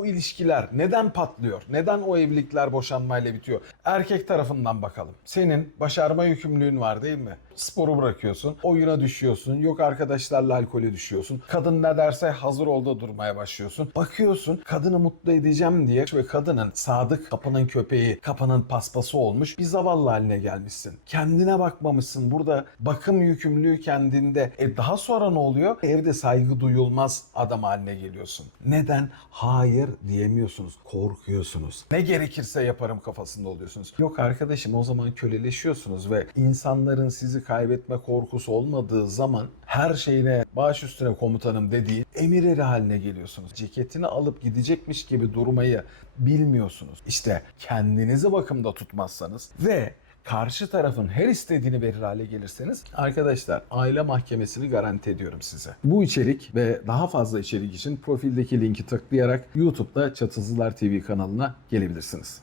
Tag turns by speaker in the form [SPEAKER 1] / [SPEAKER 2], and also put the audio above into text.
[SPEAKER 1] o ilişkiler neden patlıyor? Neden o evlilikler boşanmayla bitiyor? Erkek tarafından bakalım. Senin başarma yükümlülüğün var değil mi? Sporu bırakıyorsun, oyuna düşüyorsun, yok arkadaşlarla alkole düşüyorsun. Kadın ne derse hazır ol da durmaya başlıyorsun. Bakıyorsun kadını mutlu edeceğim diye ve kadının sadık kapının köpeği, kapının paspası olmuş bir zavallı haline gelmişsin. Kendine bakmamışsın. Burada bakım yükümlülüğü kendinde. E daha sonra ne oluyor? Evde saygı duyulmaz adam haline geliyorsun. Neden? Hayır diyemiyorsunuz. Korkuyorsunuz. Ne gerekirse yaparım kafasında oluyorsunuz. Yok arkadaşım o zaman köleleşiyorsunuz ve insanların sizi kaybetme korkusu olmadığı zaman her şeyine baş üstüne komutanım dediği emir eri haline geliyorsunuz. Ceketini alıp gidecekmiş gibi durmayı bilmiyorsunuz. İşte kendinizi bakımda tutmazsanız ve karşı tarafın her istediğini verir hale gelirseniz arkadaşlar aile mahkemesini garanti ediyorum size. Bu içerik ve daha fazla içerik için profildeki linki tıklayarak YouTube'da Çatızlılar TV kanalına gelebilirsiniz.